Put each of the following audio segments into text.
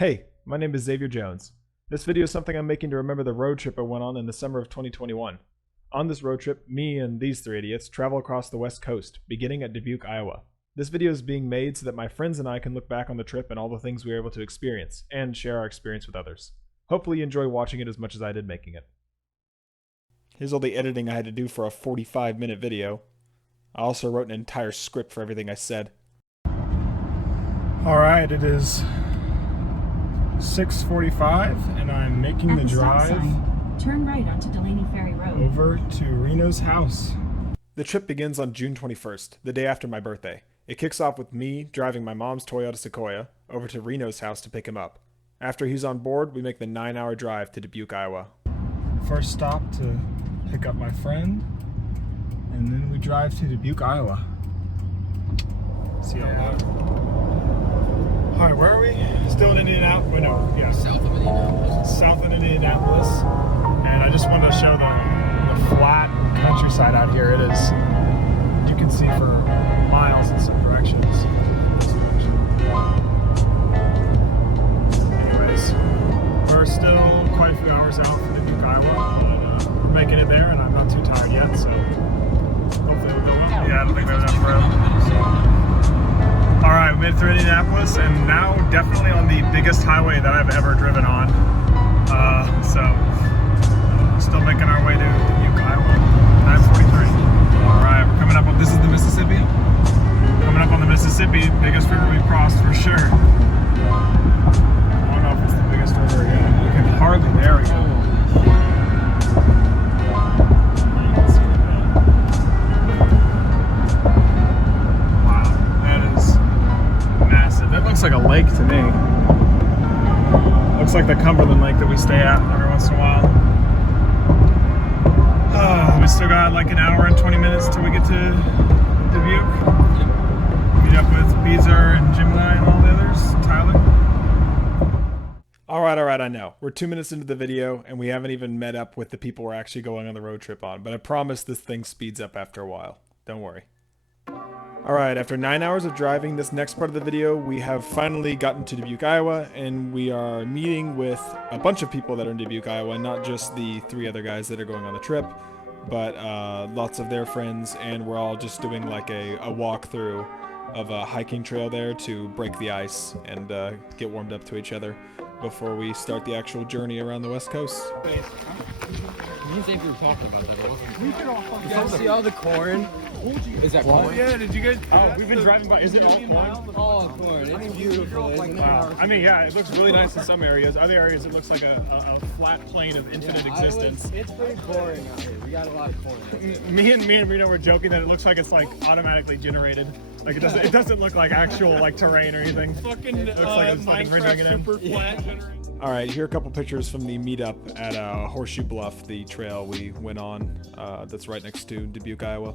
Hey, my name is Xavier Jones. This video is something I'm making to remember the road trip I went on in the summer of 2021. On this road trip, me and these three idiots travel across the West Coast, beginning at Dubuque, Iowa. This video is being made so that my friends and I can look back on the trip and all the things we were able to experience, and share our experience with others. Hopefully you enjoy watching it as much as I did making it. Here's all the editing I had to do for a 45-minute video. I also wrote an entire script for everything I said. Alright, it is 6:45 and I'm making the drive turn right onto Delaney Ferry Road over to Reno's house. The trip begins on June 21st, the day after my birthday. It kicks off with me driving my mom's Toyota Sequoia over to Reno's house to pick him up. After he's on board, we make the 9-hour drive to Dubuque, Iowa. First stop to pick up my friend, and then we drive to Dubuque, Iowa. See y'all later. Alright, where are we? Still in Indianapolis? Wait, no, yeah. South of Indianapolis. South of Indianapolis. And I just wanted to show the flat countryside out here. It is, you can see for miles in some directions. Anyways, we're still quite a few hours out from Dubuque, Iowa. But, we're making it there, and I'm not too tired yet, so hopefully it'll go well. Yeah, I don't think we have enough room. Alright, we made it through Indianapolis, and now definitely on the biggest highway that I've ever driven on. Still making our way to Dubuque, Iowa, 9:43. Alright, we're coming up on, this is the Mississippi. Coming up on the Mississippi, biggest river we've crossed for sure. I don't know if it's the biggest river yet. You can hardly, there we go. Looks like a lake to me. Looks like the Cumberland Lake that we stay at every once in a while. We still got like an hour and 20 minutes till we get to Dubuque. Meet up with Beezer and Gemini and all the others, Tyler. Alright, I know. We're 2 minutes into the video and we haven't even met up with the people we're actually going on the road trip on, but I promise this thing speeds up after a while. Don't worry. Alright, after 9 hours of driving, this next part of the video, we have finally gotten to Dubuque, Iowa, and we are meeting with a bunch of people that are in Dubuque, Iowa, not just the 3 other guys that are going on the trip, but lots of their friends, and we're all just doing like a walkthrough of a hiking trail there to break the ice and get warmed up to each other before we start the actual journey around the West Coast. Me and Xavier were talking about that. You guys see all the corn? Is that corn? Yeah, did you guys? Oh, we've been driving by. Is it all corn? All corn. It's beautiful, isn't it? Wow. I mean, yeah, it looks really nice in some areas. Other areas, it looks like a flat plane of infinite existence. It's pretty boring out here. We got a lot of corn. Me and Reno were joking that it looks like it's like automatically generated. Like it doesn't look like actual like terrain or anything. Fucking it looks like it's fucking rendering it in. super flat generated. All right, here are a couple pictures from the meetup at Horseshoe Bluff, the trail we went on. That's right next to Dubuque, Iowa.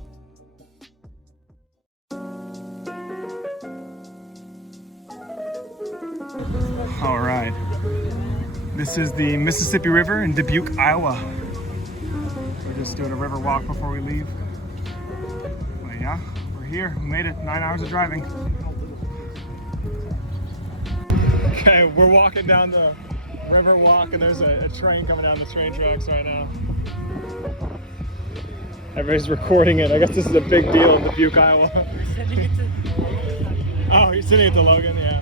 All right, this is the Mississippi River in Dubuque, Iowa. We're just doing a river walk before we leave. But yeah, we're here. We made it. 9 hours of driving. Okay, we're walking down the river walk, and there's a train coming down the train tracks right now. Everybody's recording it. I guess this is a big deal in Dubuque, Iowa. We're sending it to... Oh, you're sending it to Logan, yeah.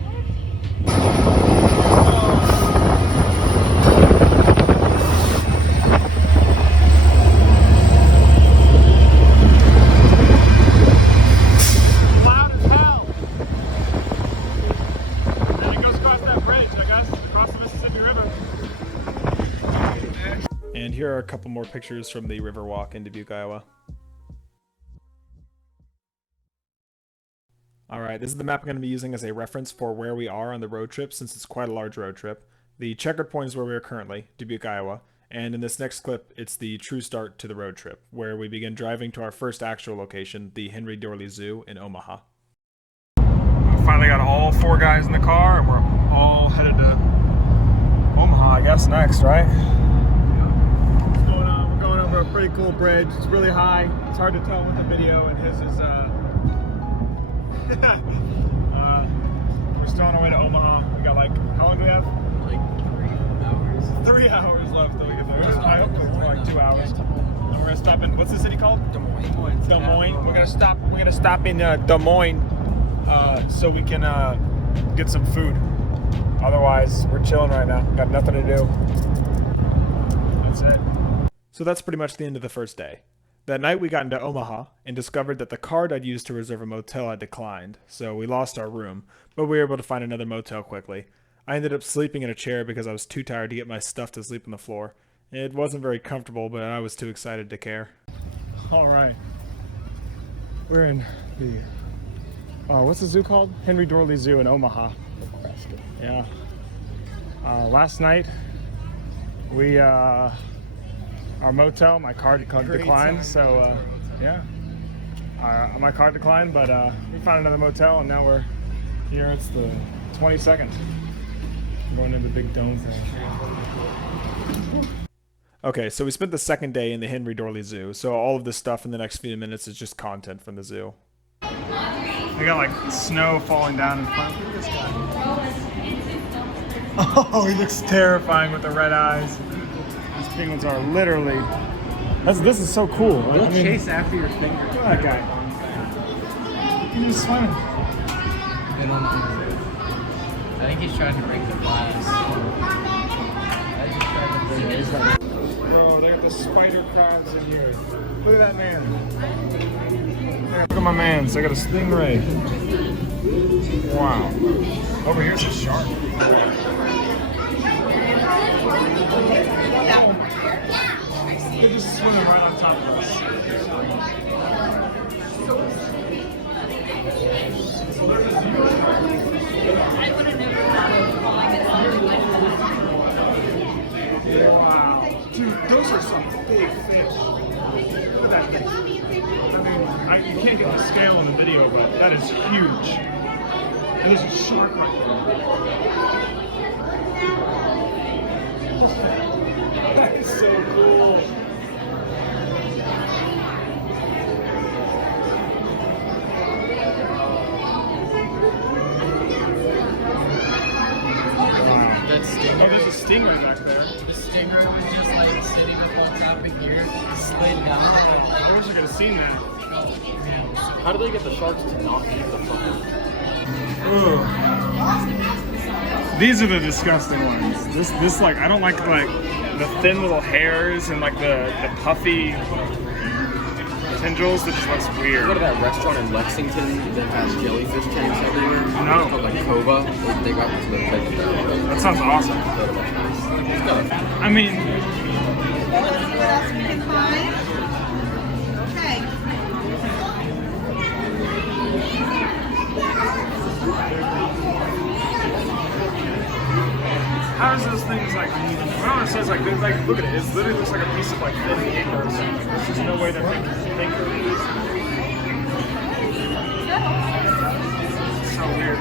And here are a couple more pictures from the river walk in Dubuque, Iowa. Alright, this is the map I'm going to be using as a reference for where we are on the road trip, since it's quite a large road trip. The checkered point is where we are currently, Dubuque, Iowa, and in this next clip, it's the true start to the road trip, where we begin driving to our first actual location, the Henry Doorly Zoo in Omaha. We finally got all 4 guys in the car, and we're all headed to Omaha, I guess, next, right? We're going over a pretty cool bridge. It's really high. It's hard to tell with the video, and his is we're still on our way to Omaha. We got like, how long do we have? 3 hours left till we get there. I hope it's more like 2 hours. And we're gonna stop in, what's the city called? Des Moines. We're gonna stop in Des Moines so we can get some food. Otherwise, we're chilling right now. Got nothing to do. That's it. So that's pretty much the end of the first day. That night we got into Omaha and discovered that the card I'd used to reserve a motel had declined, so we lost our room, but we were able to find another motel quickly. I ended up sleeping in a chair because I was too tired to get my stuff to sleep on the floor. It wasn't very comfortable, but I was too excited to care. Alright. We're in the... what's the zoo called? Henry Dorley Zoo in Omaha. Yeah. Last night, we... our motel, my card declined, so yeah. My card declined, but we found another motel, and now we're here. It's the 22nd. I'm going into the big dome thing. Okay, so we spent the second day in the Henry Dorley Zoo, so all of this stuff in the next few minutes is just content from the zoo. We got like snow falling down in front. Look at this guy. Oh, he looks terrifying with the red eyes. These penguins are literally... This is so cool. They'll chase after your finger. Look at that guy. He's just swimming. They don't know. I think he's trying to break the glass. Bro, they got the spider crabs in here. Look at that man. Look at my man. So I got a stingray. Wow. Over here's a shark. They're just swimming right on top of us. Wow. Dude, those are some big fish. Look at that thing. I mean, you can't get the scale in the video, but that is huge. And there's a shark right there. That is so cool. Oh, there's a stingray back there. The stingray was just like sitting up on top of here, slid down. I wish I could have seen that. How do they get the sharks to not eat the fucker? Ooh. These are the disgusting ones. This like, I don't like the thin little hairs and like the puffy tendrils. That just looks weird. Go to that restaurant in Lexington that has jellyfish tanks everywhere. No. It's called like Cova. They got to the place there. That sounds awesome. I mean, Let's see what else we can find. Okay. how does those things like? I don't understand. It's like look at it. It literally looks like a piece of like thin paper or something. There's just no way that they can think of it. It's so weird.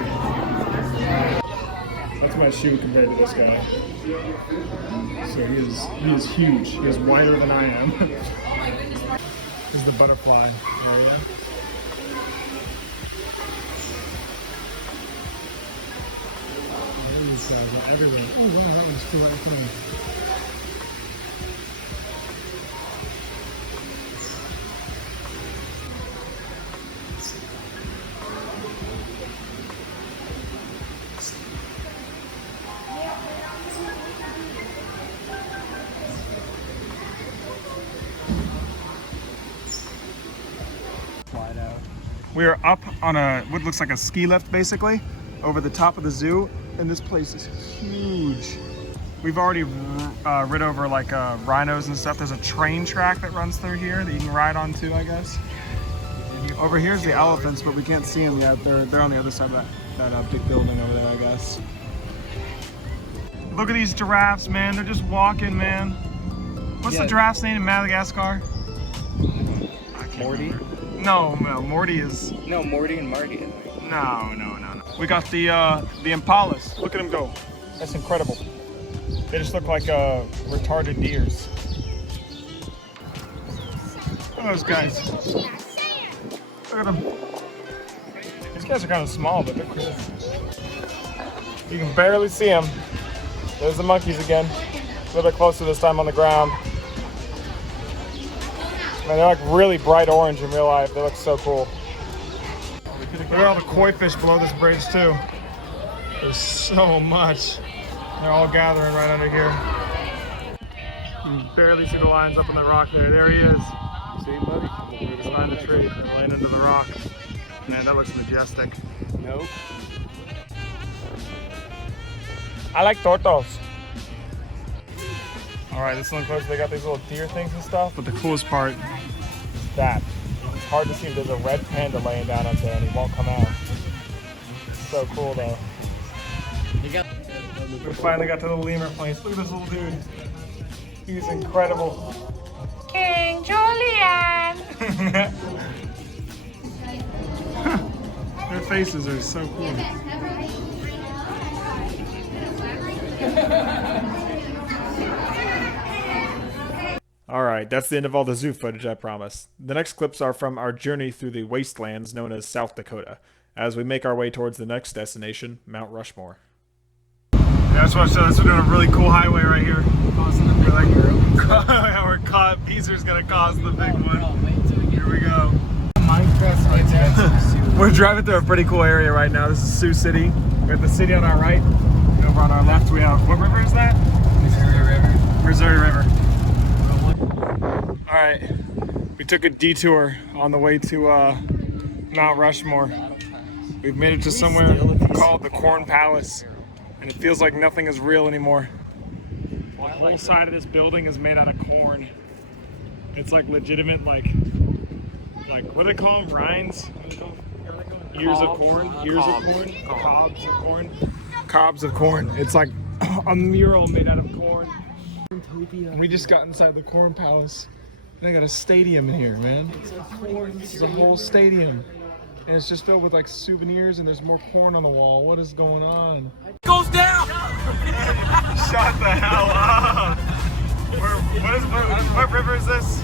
That's my shoe compared to this guy. So he is huge. He is wider than I am. This is the butterfly area. These guys are everywhere. Oh wow, that one's too right in front of me. We are up on what looks like a ski lift, basically, over the top of the zoo, and this place is huge. We've already rid over like rhinos and stuff. There's a train track that runs through here that you can ride on too, I guess. Over here's the elephants, but we can't see them yet. They're on the other side of that big building over there, I guess. Look at these giraffes, man. They're just walking, man. What's the giraffe's name in Madagascar? Morty? No, Morty is... No, Morty and Marty. No. We got the impalas. Look at them go. That's incredible. They just look like retarded deers. Look at those guys. Look at them. These guys are kind of small, but they're cool. You can barely see them. There's the monkeys again. A little bit closer this time on the ground. Man, they're like really bright orange in real life. They look so cool. Look at all the koi fish below this bridge too. There's so much. They're all gathering right under here. You can barely see the lines up on the rock there. There he is. See, buddy? He's behind the tree. They're laying into the rock. Man, that looks majestic. Nope. I like turtles. All right, this one close. They got these little deer things and stuff. But the coolest part is that. It's hard to see. There's a red panda laying down up there and he won't come out. It's so cool though. We finally got to the lemur place. Look at this little dude. He's incredible. King Julian. Their faces are so cool. Alright, that's the end of all the zoo footage, I promise. The next clips are from our journey through the wastelands known as South Dakota, as we make our way towards the next destination, Mount Rushmore. Yeah, I just want to show this. We're doing a really cool highway right here. We're caught. Beezer's gonna cause the big one. Here we go. We're driving through a pretty cool area right now. This is Sioux City. We have the city on our right. And over on our left we have, what river is that? Missouri River. Missouri River. Alright, we took a detour on the way to Mount Rushmore. We've made it to somewhere called the Corn Palace, and it feels like nothing is real anymore. The whole side of this building is made out of corn. It's like legitimate, like what do they call them? Rinds? Ears of corn? Ears of corn? Cobs of corn? Cobs of corn. It's like a mural made out of corn. We just got inside the Corn Palace. And I got a stadium in here, man. This is a whole stadium. And it's just filled with like souvenirs and there's more corn on the wall. What is going on? Goes down! Shut the hell up! What river is this?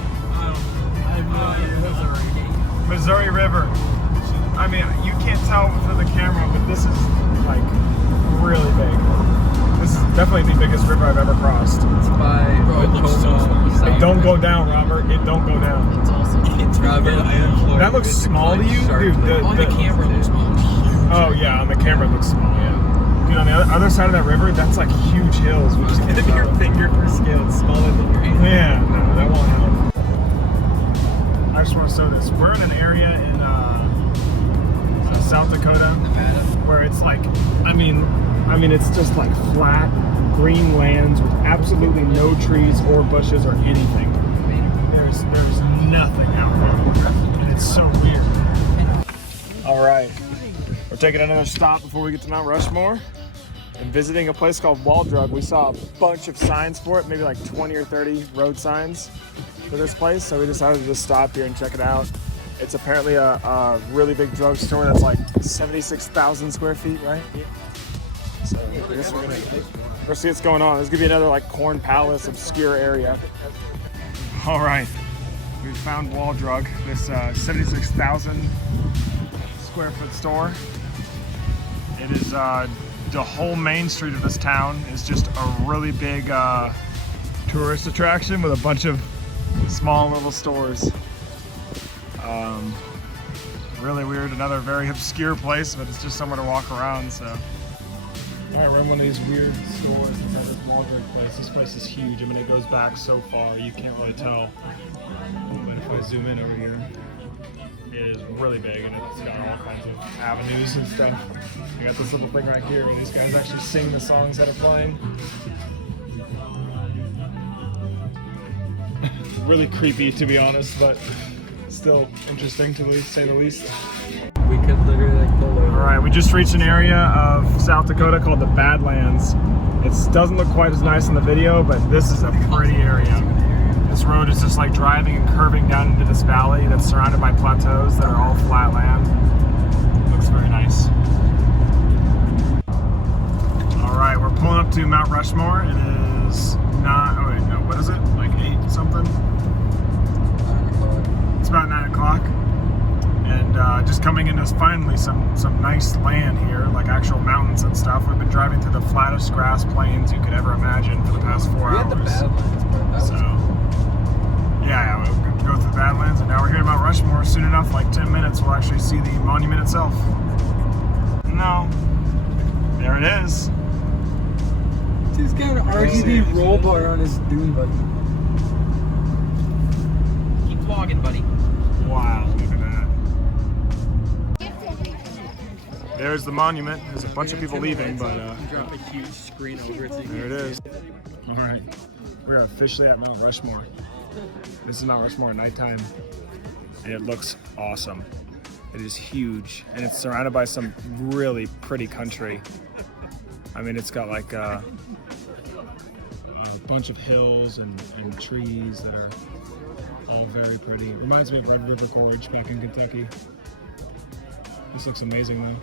Missouri River. I mean, you can't tell through the camera, but this is like really big. This is definitely the biggest river I've ever crossed. It's by Oklahoma. It don't go down, Robert. It don't go down. It's also Robert, I implore That looks small to you? Dude, on the camera it looks small. Oh yeah, on the camera it looks small, yeah. Dude, on the other side of that river, that's like huge hills. We just can't Your finger per scale, it's smaller than your hand. Yeah, no, that won't help. I just want to show this. We're in an area in South Dakota, Nevada, where it's like, I mean, it's just like flat, green lands with absolutely no trees or bushes or anything. There's nothing out there, and it's so weird. All right, we're taking another stop before we get to Mount Rushmore. And visiting a place called Waldrug, we saw a bunch of signs for it, maybe like 20 or 30 road signs for this place. So we decided to just stop here and check it out. It's apparently a really big drugstore that's like 76,000 square feet, right? So I guess we're gonna go see what's going on. There's gonna be another like Corn Palace obscure area. All right, we found Waldrug, this 76,000 square foot store. It is the whole main street of this town is just a really big tourist attraction with a bunch of small little stores. Really weird, another very obscure place, but it's just somewhere to walk around, so. All right, we're in one of these weird stores inside this Waldrug place. This place is huge. I mean, it goes back so far, you can't really tell. But if I zoom in over here, it is really big, and it's got all kinds of avenues and stuff. You got this little thing right here where these guys actually sing the songs that are playing. Really creepy, to be honest, but still interesting to say the least. we could literally like pull over. All right, we just reached an area of South Dakota called the Badlands. It doesn't look quite as nice in the video, but this is a pretty area. This road is just like driving and curving down into this valley that's surrounded by plateaus that are all flat land. Looks very nice. All right, we're pulling up to Mount Rushmore. It is not, oh wait, no, what is it? Like 8 something? It's about 9 o'clock. And just coming into finally some nice land here, like actual mountains and stuff. We've been driving through the flattest grass plains you could ever imagine for the past 4 hours. We had the Badlands, but that was yeah, we're going to go through the Badlands, and now we're here at Mount Rushmore. Soon enough, like 10 minutes, we'll actually see the monument itself. No, there it is. He's got an RGB roll bar on his dune buggy. Keep vlogging, buddy. Wow, look at that. There's the monument. There's a bunch of people leaving, but Drop a huge screen over it. there it is. All right, we are officially at Mount Rushmore. This is Mount Rushmore at nighttime, and it looks awesome. It is huge, and it's surrounded by some really pretty country. I mean, it's got like a bunch of hills and trees that are all very pretty. It reminds me of Red River Gorge back in Kentucky. This looks amazing though.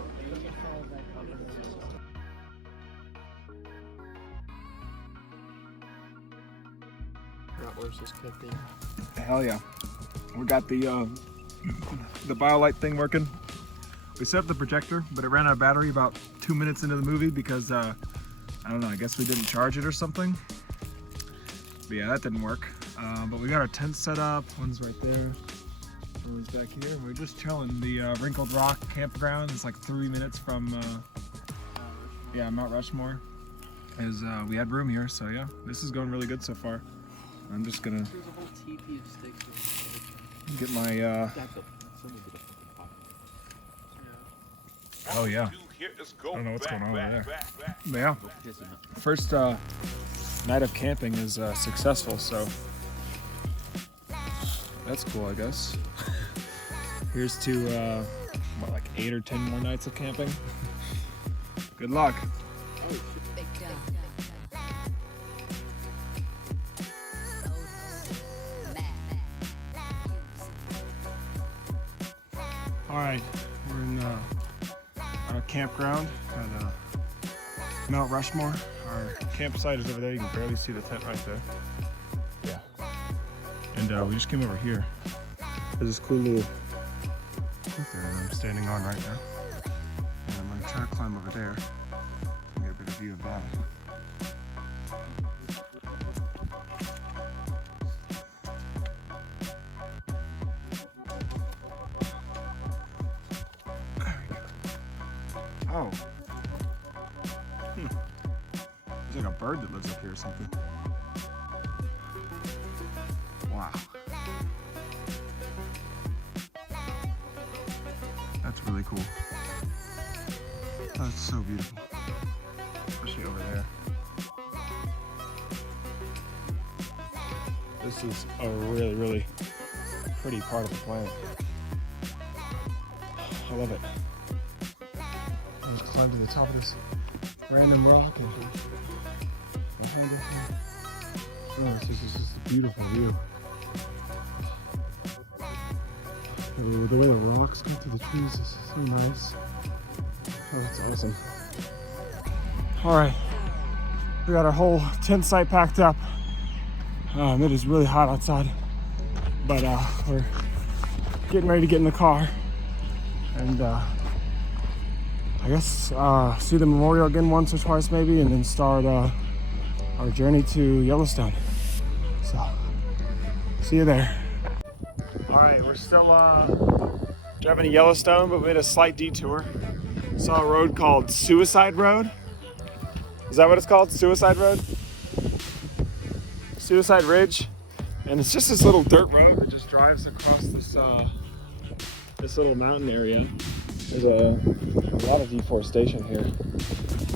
Hell yeah. We got the BioLight thing working. We set up the projector, but it ran out of battery about 2 minutes into the movie because, I don't know, I guess we didn't charge it or something. But yeah, that didn't work. But we got our tent set up. One's right there. One's back here. We're just chilling. The Wrinkled Rock campground is like 3 minutes from, Mount Rushmore. We had room here, so yeah, this is going really good so far. I'm just gonna get my, oh yeah. I don't know what's going on over there. But yeah, first night of camping is successful, so that's cool, I guess. Here's to like 8 or 10 more nights of camping. Good luck. All right, we're in our campground at Mount Rushmore. Our campsite is over there. You can barely see the tent right there. Yeah. And we just came over here. There's this cool little cliff there that I'm standing on right now. And I'm gonna try to climb over there and get a better view of that. Oh. There's like a bird that lives up here or something. Wow. That's really cool. That's so beautiful. Especially over there. This is a really, really pretty part of the planet. I love it. Just climb to the top of this random rock and behind it. Oh, this is just a beautiful view. The way the rocks go through the trees is so nice. Oh, that's awesome. All right, we got our whole tent site packed up. It is really hot outside, but we're getting ready to get in the car and I guess see the memorial again once or twice maybe, and then start our journey to Yellowstone. So, see you there. All right, we're still driving to Yellowstone, but we made a slight detour. Saw a road called Suicide Road. Is that what it's called? Suicide Road? Suicide Ridge. And it's just this little dirt road that just drives across this this little mountain area. There's a lot of deforestation here.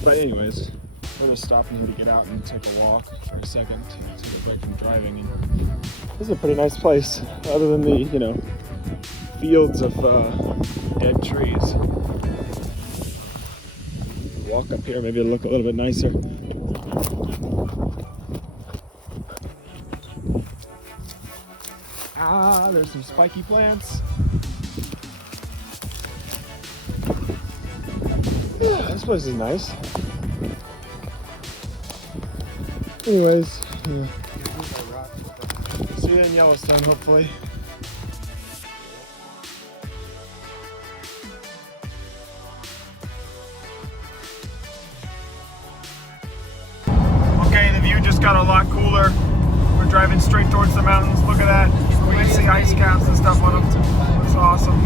But anyways, we're just stopping here to get out and take a walk for a second to take a break from driving. And this is a pretty nice place, other than the, fields of dead trees. Walk up here, maybe it'll look a little bit nicer. There's some spiky plants. Yeah, this place is nice. Anyways, yeah. See you in Yellowstone, hopefully. just got a lot cooler. We're driving straight towards the mountains. Look at that. We can see ice caps and stuff on them. It's awesome.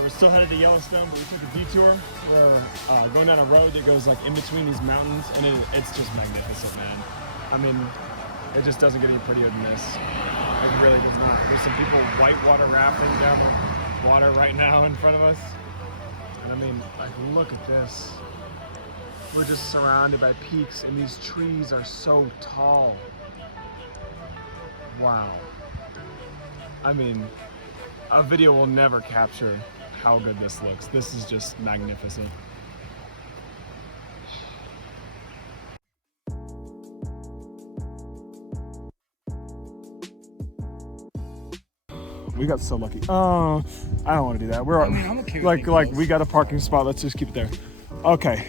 We're still headed to Yellowstone, but we took a detour. We're going down a road that goes like in between these mountains, and it's just magnificent, man. I mean, it just doesn't get any prettier than this. It really does not. There's some people whitewater rafting down the water right now in front of us. And I mean, like, look at this. We're just surrounded by peaks, and these trees are so tall. Wow. I mean, a video will never capture how good this looks. This is just magnificent. We got so lucky. Oh, I don't want to do that. We're I'm okay with like we got a parking spot. Let's just keep it there. Okay.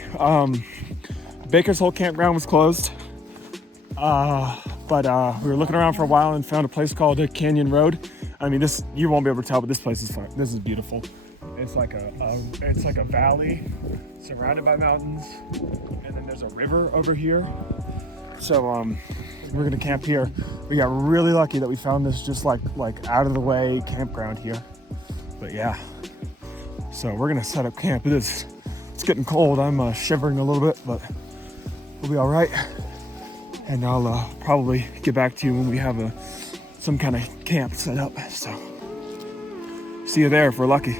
Baker's Hole campground was closed. But we were looking around for a while and found a place called Canyon Road. I mean, this, you won't be able to tell, but this place is fun. This is beautiful. It's like a valley surrounded by mountains, and then there's a river over here. So we're gonna camp here. We got really lucky that we found this just like out of the way campground here. But yeah, so we're gonna set up camp. It's getting cold. I'm shivering a little bit, but we'll be all right. And I'll probably get back to you when we have some kind of camp set up. So see you there if we're lucky.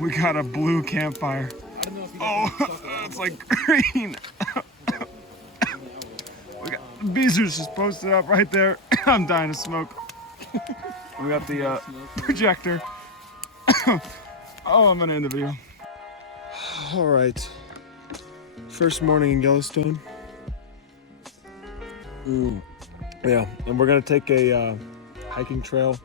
We got a blue campfire. Oh, it's like green. We got Beezer's just posted up right there. I'm dying to smoke. We got the projector. Oh, I'm gonna end the video. All right. First morning in Yellowstone. Yeah, and we're gonna take a hiking trail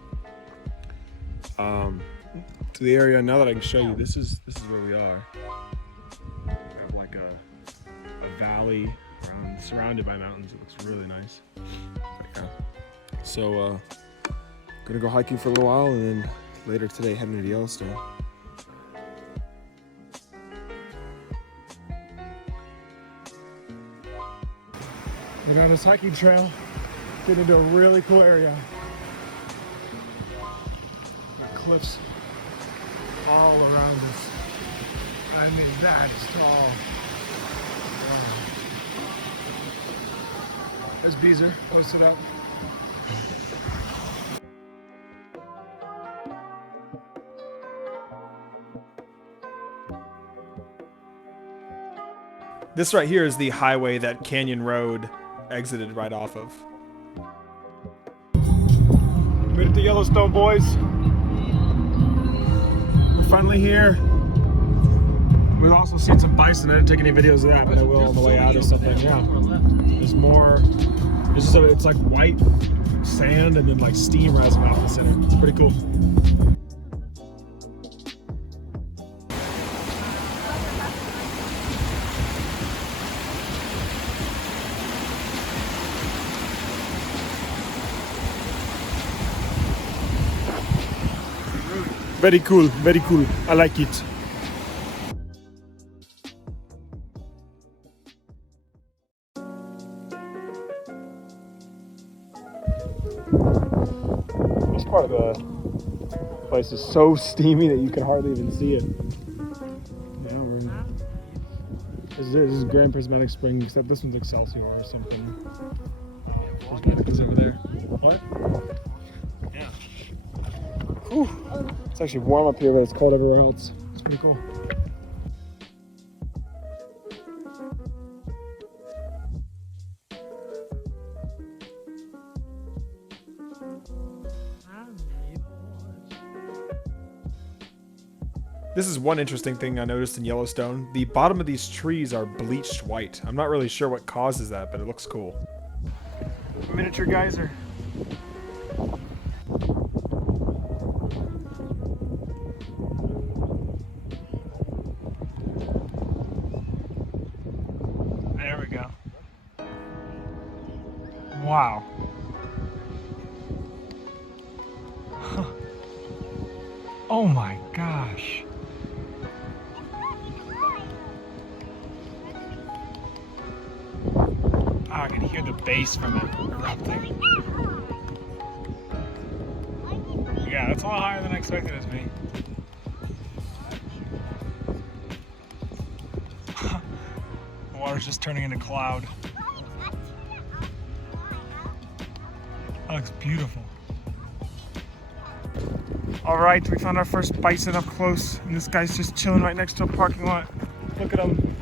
to the area. Now that I can show you, this is where we are. We have like a valley surrounded by mountains. It looks really nice. Yeah. So gonna go hiking for a little while, and then later today heading to Yellowstone. We're on this hiking trail, getting into a really cool area. Got cliffs all around us. I mean, that is tall. Wow. There's Beezer, posted up. This right here is the highway that Canyon Road exited right off of. Made it to Yellowstone, boys. We're finally here. We've also seen some bison. I didn't take any videos of that, but I will on the way out or something. Yeah. There's more. It's like white sand and then like steam rising off the center. It's pretty cool. Very cool, very cool. I like it. This part of the place is so steamy that you can hardly even see it. This is Grand Prismatic Spring, except this one's Excelsior or something. There's over there. What? Yeah. Whew. It's actually warm up here, but it's cold everywhere else. It's pretty cool. This is one interesting thing I noticed in Yellowstone. The bottom of these trees are bleached white. I'm not really sure what causes that, but it looks cool. Miniature geyser. There we go. Wow. Oh my gosh. I can hear the bass from it erupting. Yeah, that's a lot higher than I expected it to be. The water's just turning into cloud. That looks beautiful. Alright, we found our first bison up close, and this guy's just chilling right next to a parking lot. Look at him.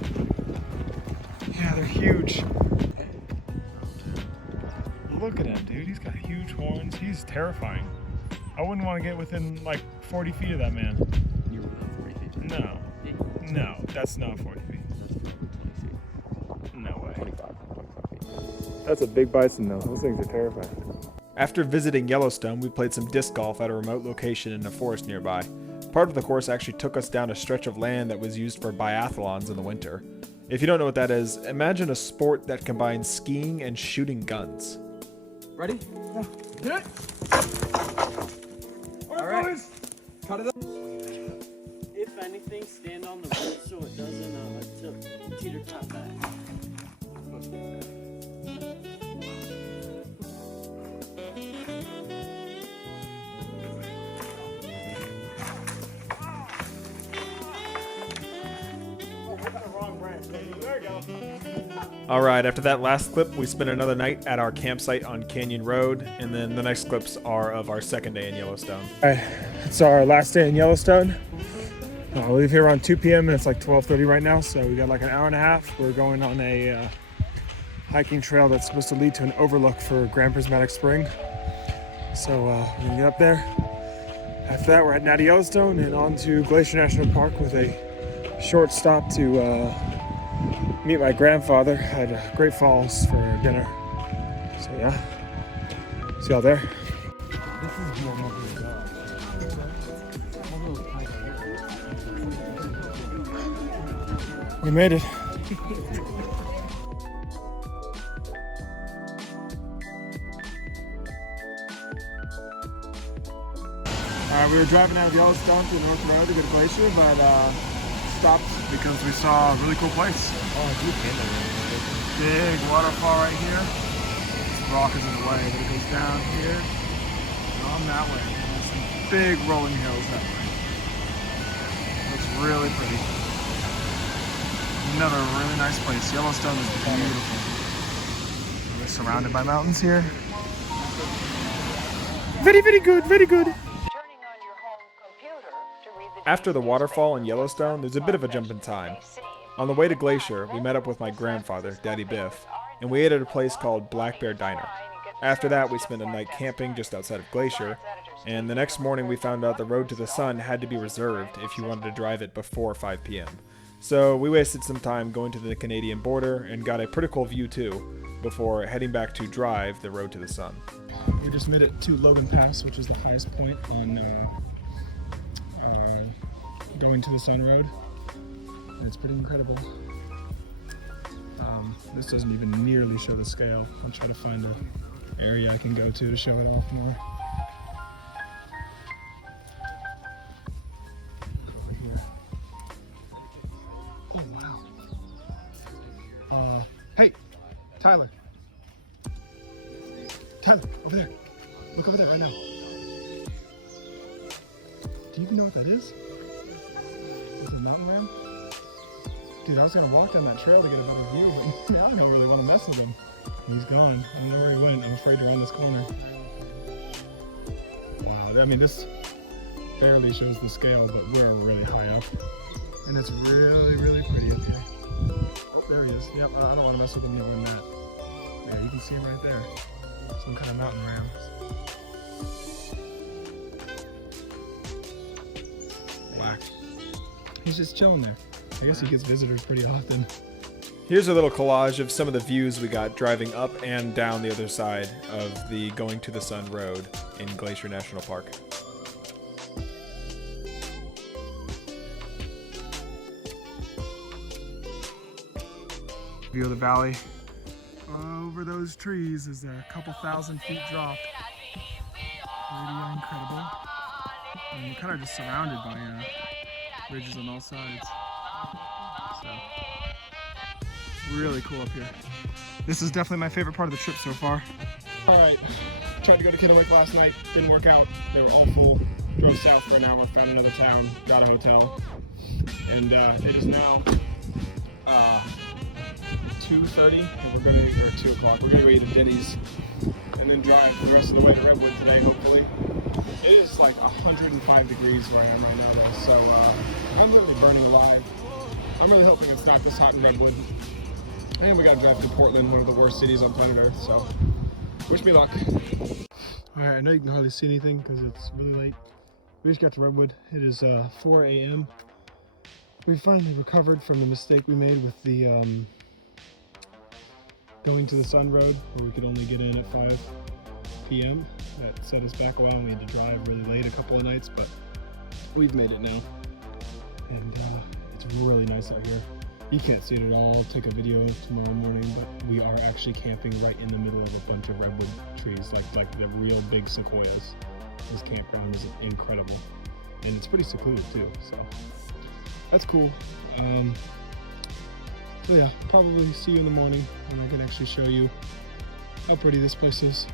Yeah, they're huge. Look at him, dude. He's got huge horns. He's terrifying. I wouldn't want to get within like 40 feet of that man. You're within 40 feet. No. No, that's not 40 feet. No way. 25 feet. That's a big bison though. Those things are terrifying. After visiting Yellowstone, we played some disc golf at a remote location in a forest nearby. Part of the course actually took us down a stretch of land that was used for biathlons in the winter. If you don't know what that is, imagine a sport that combines skiing and shooting guns. Ready? Yeah. Get it. All right. Cut it up. If anything, stand on the root so it doesn't teeter top back. Alright, after that last clip, we spent another night at our campsite on Canyon Road, and then the next clips are of our second day in Yellowstone. Alright, it's our last day in Yellowstone. We'll leave here around 2 p.m. and it's like 12:30 right now, so we got like an hour and a half. We're going on a hiking trail that's supposed to lead to an overlook for Grand Prismatic Spring. So we're gonna get up there. After that, we're heading out of Yellowstone and on to Glacier National Park with a short stop to meet my grandfather at Great Falls for dinner. So yeah, see y'all there. This is more We made it. Alright, we were driving out of Yellowstone to the North Road to go to Glacier, but stopped because we saw a really cool place. Oh, you can. Big waterfall right here. This rock is in the way, but it goes down here and on that way. There's some big rolling hills that way. Looks really pretty. Another really nice place. Yellowstone is beautiful. We're surrounded by mountains here. Very, very good, very good. After the waterfall in Yellowstone, there's a bit of a jump in time. On the way to Glacier, we met up with my grandfather, Daddy Biff, and we ate at a place called Black Bear Diner. After that, we spent a night camping just outside of Glacier, and the next morning we found out the road to the sun had to be reserved if you wanted to drive it before 5 p.m. So we wasted some time going to the Canadian border and got a pretty cool view too, before heading back to drive the road to the sun. We just made it to Logan Pass, which is the highest point on going to the Sun Road, and it's pretty incredible. This doesn't even nearly show the scale. I'll try to find an area I can go to show it off more. Tyler. Tyler, over there. Look over there right now. Do you even know what that is? Is it a mountain ram? Dude, I was gonna walk down that trail to get a better view, but now I don't really want to mess with him. He's gone. I don't know where he went. I'm afraid to run this corner. Wow, I mean, this barely shows the scale, but we're really high up. And it's really, really pretty up here. Oh, there he is. Yep, I don't want to mess with him more than that. Yeah, you can see him right there. Some kind of mountain ram. Whack. He's just chilling there. I guess he gets visitors pretty often. Here's a little collage of some of the views we got driving up and down the other side of the Going to the Sun Road in Glacier National Park. View of the valley. Over those trees is a couple thousand feet drop. Pretty incredible. And we're kind of just surrounded by ridges on all sides. So, really cool up here. This is definitely my favorite part of the trip so far. All right, tried to go to Kennewick last night, didn't work out. They were all full. Drove south for an hour, found another town, got a hotel, and it is now 2:30, and we're gonna, or 2 o'clock. We're gonna go eat at Denny's, and then drive the rest of the way to Redwood today, hopefully. It is like 105 degrees where I am right now, though, so I'm literally burning alive. I'm really hoping it's not this hot in Redwood. And we gotta drive to Portland, one of the worst cities on planet Earth, so wish me luck. All right, I know you can hardly see anything because it's really late. We just got to Redwood. It is 4 a.m. We finally recovered from the mistake we made with the Going to the Sun Road, where we could only get in at 5 p.m. That set us back a while. We had to drive really late a couple of nights, but we've made it now. And it's really nice out here. You can't see it at all. I'll take a video tomorrow morning, but we are actually camping right in the middle of a bunch of redwood trees, like the real big sequoias. This campground is incredible, and it's pretty secluded too, so that's cool. So yeah, probably see you in the morning when I can actually show you how pretty this place is.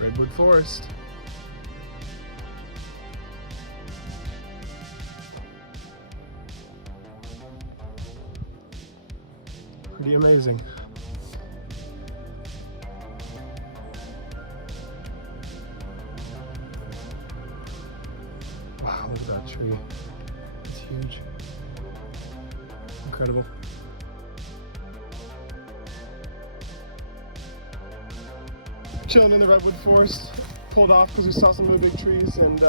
Redwood Forest. Pretty amazing. Wow, look at that tree. It's huge. Incredible. Chilling in the redwood forest, pulled off because we saw some really big trees, and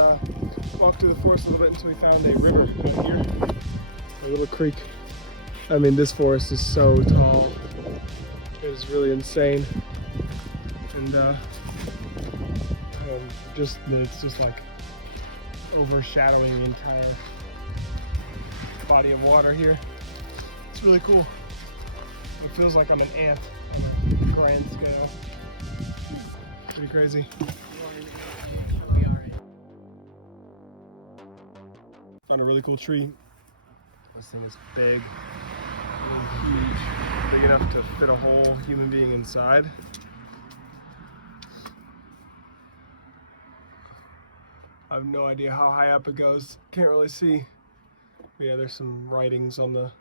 walked through the forest a little bit until we found a river right here, a little creek. I mean, this forest is so tall, it is really insane, and it's just like overshadowing the entire body of water here. It's really cool. It feels like I'm an ant on a grand scale. Pretty crazy. Found a really cool tree. This thing is big, really huge, big enough to fit a whole human being inside. I have no idea how high up it goes. Can't really see. But yeah, there's some writings on the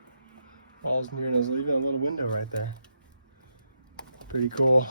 walls in here, and there's even a little window right there. Pretty cool.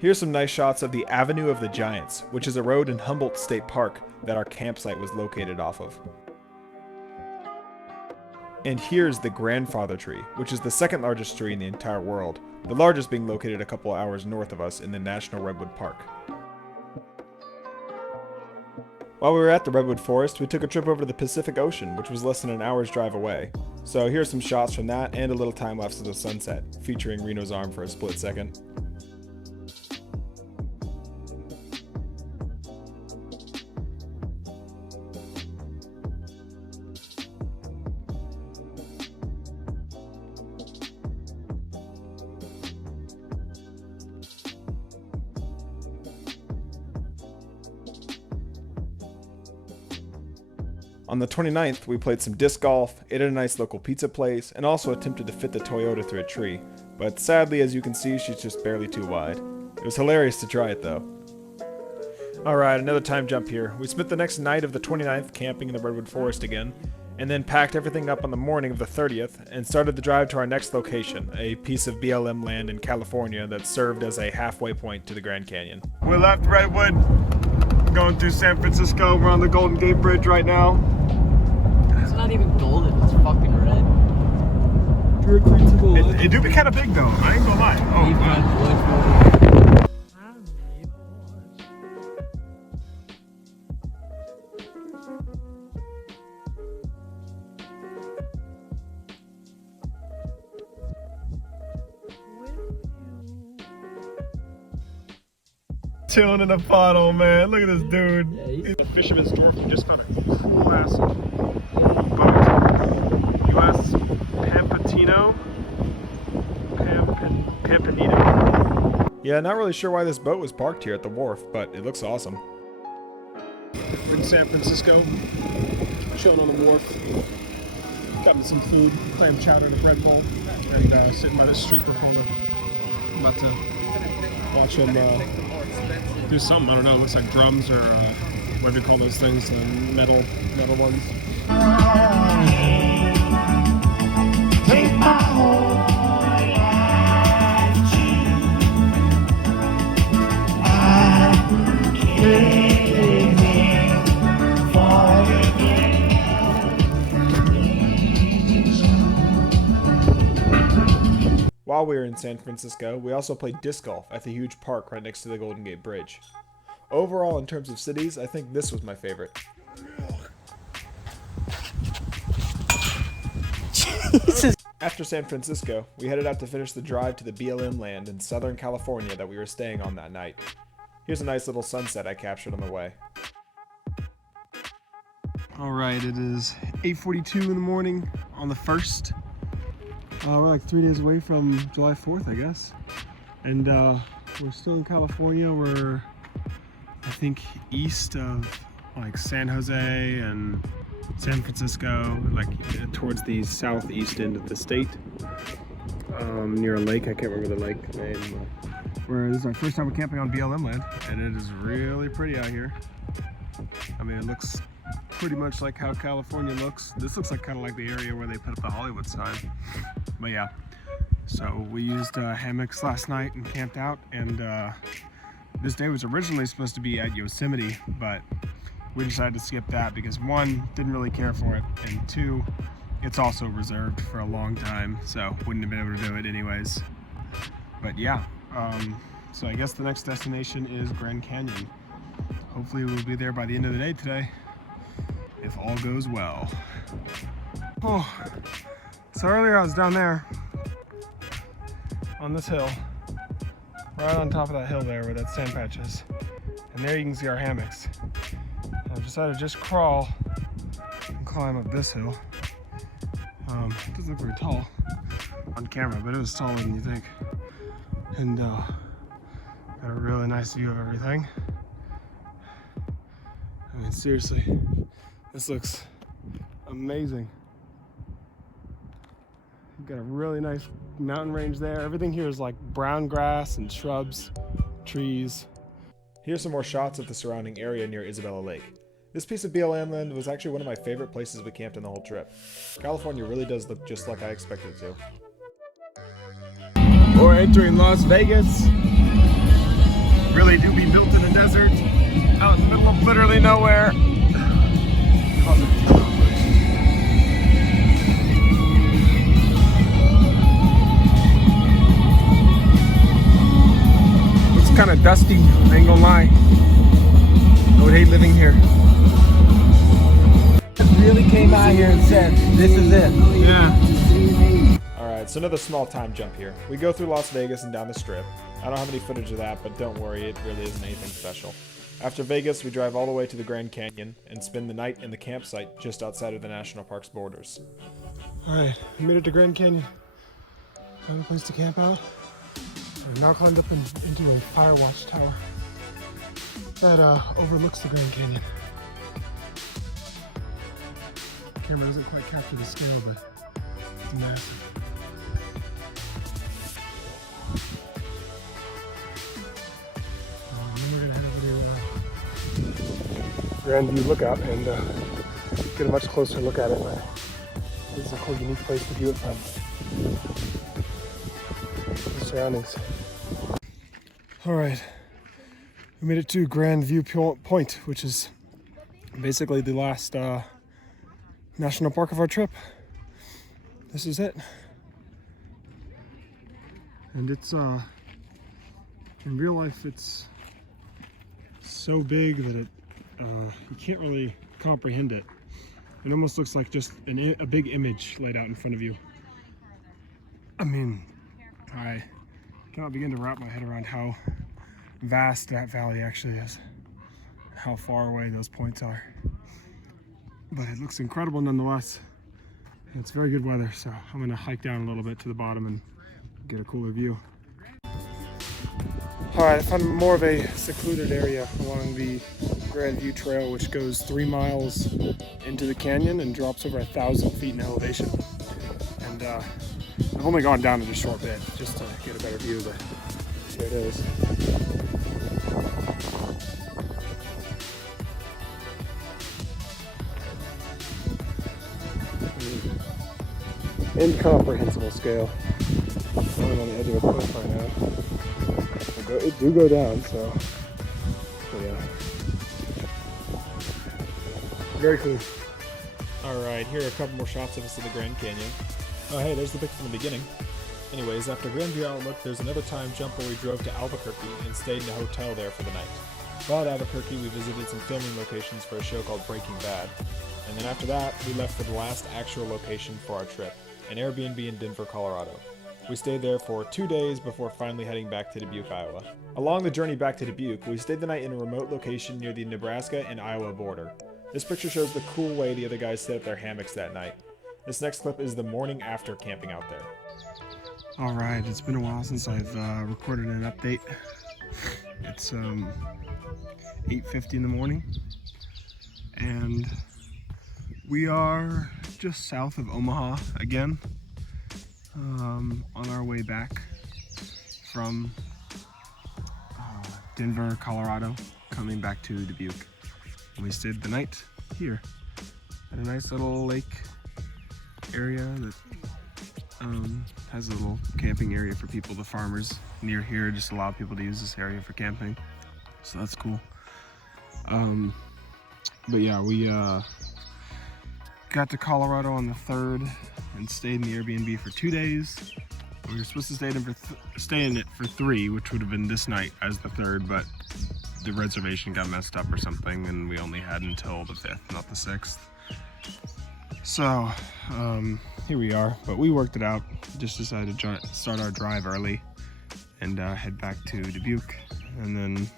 Here's some nice shots of the Avenue of the Giants, which is a road in Humboldt State Park that our campsite was located off of. And here's the grandfather tree, which is the second largest tree in the entire world, the largest being located a couple hours north of us in the National Redwood Park. While we were at the Redwood Forest, we took a trip over to the Pacific Ocean, which was less than an hour's drive away. So here's some shots from that and a little time-lapse of the sunset, featuring Reno's arm for a split second. On the 29th, we played some disc golf, ate at a nice local pizza place, and also attempted to fit the Toyota through a tree. But sadly, as you can see, she's just barely too wide. It was hilarious to try it though. Alright, another time jump here. We spent the next night of the 29th camping in the Redwood Forest again, and then packed everything up on the morning of the 30th, and started the drive to our next location, a piece of BLM land in California that served as a halfway point to the Grand Canyon. We left Redwood, going through San Francisco. We're on the Golden Gate Bridge right now. It's not even golden, it's fucking red. It do be kind of big though, I ain't gonna lie. You've Oh, got woods. chilling in a bottle, man. Look at this dude. Yeah, he's The Fisherman's Dwarf. We just found a cool ass boat. US Pampanito. Yeah, not really sure why this boat was parked here at the wharf, but it looks awesome. We're in San Francisco, chilling on the wharf. Got me some food, clam chowder and a bread bowl, and sitting by this street performer. I'm about to watch him do something. I don't know. It looks like drums or whatever you call those things, metal ones. Take my whole life, I'm living for you. While we were in San Francisco, we also played disc golf at the huge park right next to the Golden Gate Bridge. Overall, in terms of cities, I think this was my favorite. Jesus. After San Francisco, we headed out to finish the drive to the BLM land in Southern California that we were staying on that night. Here's a nice little sunset I captured on the way. Alright, it is 8:42 in the morning on the 1st. We're like 3 days away from July 4th, I guess. And we're still in California. We're, I think, east of like San Jose and San Francisco, like towards the southeast end of the state, near a lake. I can't remember the lake name. This is our first time we're camping on BLM land, and it is really pretty out here. I mean, it looks pretty much like how California looks. This looks like kind of like the area where they put up the Hollywood sign. But yeah, so we used hammocks last night and camped out, and this day was originally supposed to be at Yosemite, but we decided to skip that because one, didn't really care for it, and two, it's also reserved for a long time, so wouldn't have been able to do it anyways. But yeah, so I guess the next destination is Grand Canyon. Hopefully we'll be there by the end of the day today, if all goes well. Oh, so earlier I was down there on this hill, right on top of that hill there where that sand patch is, and there you can see our hammocks. I decided to just crawl and climb up this hill. It doesn't look very tall on camera, but it was taller than you think. And got a really nice view of everything. I mean, seriously, this looks amazing. You've got a really nice mountain range there. Everything here is like brown grass and shrubs, trees. Here's some more shots of the surrounding area near Isabella Lake. This piece of BLM land was actually one of my favorite places we camped in the whole trip. California really does look just like I expected it to. We're entering Las Vegas. really do be built in a desert, out in the middle of literally nowhere. It's kind of dusty, I ain't gonna lie. I would hate living here. Really came out here and said, this is it. Yeah. Alright, so another small time jump here. We go through Las Vegas and down the Strip. I don't have any footage of that, but don't worry, it really isn't anything special. After Vegas, we drive all the way to the Grand Canyon and spend the night in the campsite just outside of the national park's borders. Alright, we made it to Grand Canyon. Found a place to camp out. We've now climbed up into a fire watch tower that overlooks the Grand Canyon. The camera doesn't quite capture the scale, but it's massive. We're gonna have a grand view lookout and get a much closer look at it. But this is a cool, unique place to view it from. The surroundings. All right, we made it to Grand View Point, which is basically the last national park of our trip. This is it. And it's in real life it's so big that it you can't really comprehend it. It almost looks like just a big image laid out in front of you. I mean, I cannot begin to wrap my head around how vast that valley actually is, how far away those points are. But it looks incredible nonetheless. And it's very good weather, so I'm gonna hike down a little bit to the bottom and get a cooler view. All right, I found more of a secluded area along the Grand View Trail, which goes 3 miles into the canyon and drops over 1,000 feet in elevation. And I've only gone down it a short bit just to get a better view, but here it is. Incomprehensible scale. I'm on the edge of a cliff right now. It do go down, so yeah. Very cool. Alright, here are a couple more shots of us at the Grand Canyon. Oh hey, there's the pic from the beginning. Anyways, after Grand View Outlook, there's another time jump where we drove to Albuquerque and stayed in a hotel there for the night. While at Albuquerque, we visited some filming locations for a show called Breaking Bad. And then after that, we left for the last actual location for our trip, an Airbnb in Denver, Colorado. We stayed there for 2 days before finally heading back to Dubuque, Iowa. Along the journey back to Dubuque, we stayed the night in a remote location near the Nebraska and Iowa border. This picture shows the cool way the other guys set up their hammocks that night. This next clip is the morning after camping out there. Alright, it's been a while since I've recorded an update. It's 8:50 in the morning, and we are just south of Omaha again. On our way back from Denver, Colorado, coming back to Dubuque. And we stayed the night here at a nice little lake area that has a little camping area for people. The farmers near here just allow people to use this area for camping, so that's cool. But yeah, we got to Colorado on the 3rd and stayed in the Airbnb for 2 days. We were supposed to stay in it for 3, which would have been this night as the 3rd, but the reservation got messed up or something, and we only had until the 5th, not the 6th. So here we are, but we worked it out. Just decided to start our drive early and head back to Dubuque, and then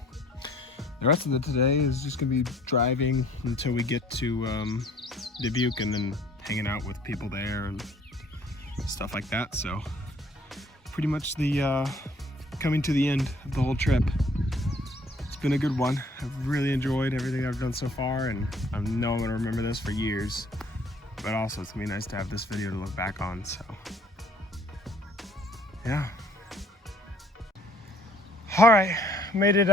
the rest of the today is just gonna be driving until we get to Dubuque, and then hanging out with people there and stuff like that. So pretty much the coming to the end of the whole trip. It's been a good one. I've really enjoyed everything I've done so far, and I know I'm gonna remember this for years, but also it's gonna be nice to have this video to look back on. So yeah. All right, made it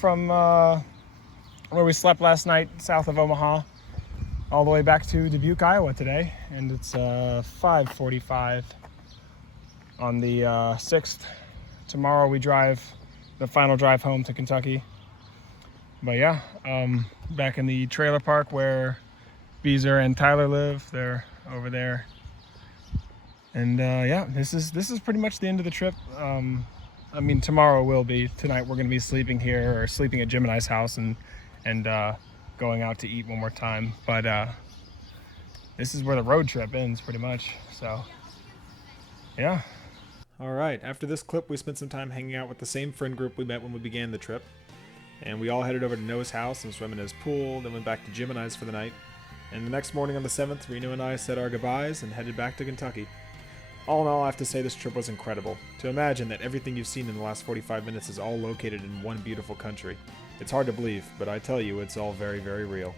from where we slept last night south of Omaha all the way back to Dubuque, Iowa today, and it's 5:45 on the 6th. Tomorrow we drive the final drive home to Kentucky. But yeah, back in the trailer park where Beezer and Tyler live. They're over there. And yeah, this is pretty much the end of the trip. I mean, tomorrow will be. Tonight we're gonna be sleeping here, or sleeping at Jim and I's house, and going out to eat one more time. But this is where the road trip ends, pretty much. So yeah. All right. After this clip, we spent some time hanging out with the same friend group we met when we began the trip, and we all headed over to Noah's house and swam in his pool. Then went back to Jim and I's for the night. And the next morning on the 7th, Reno and I said our goodbyes and headed back to Kentucky. All in all, I have to say this trip was incredible. To imagine that everything you've seen in the last 45 minutes is all located in one beautiful country. It's hard to believe, but I tell you, it's all very, very real.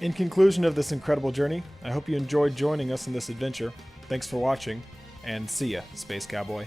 In conclusion of this incredible journey, I hope you enjoyed joining us in this adventure. Thanks for watching, and see ya, Space Cowboy.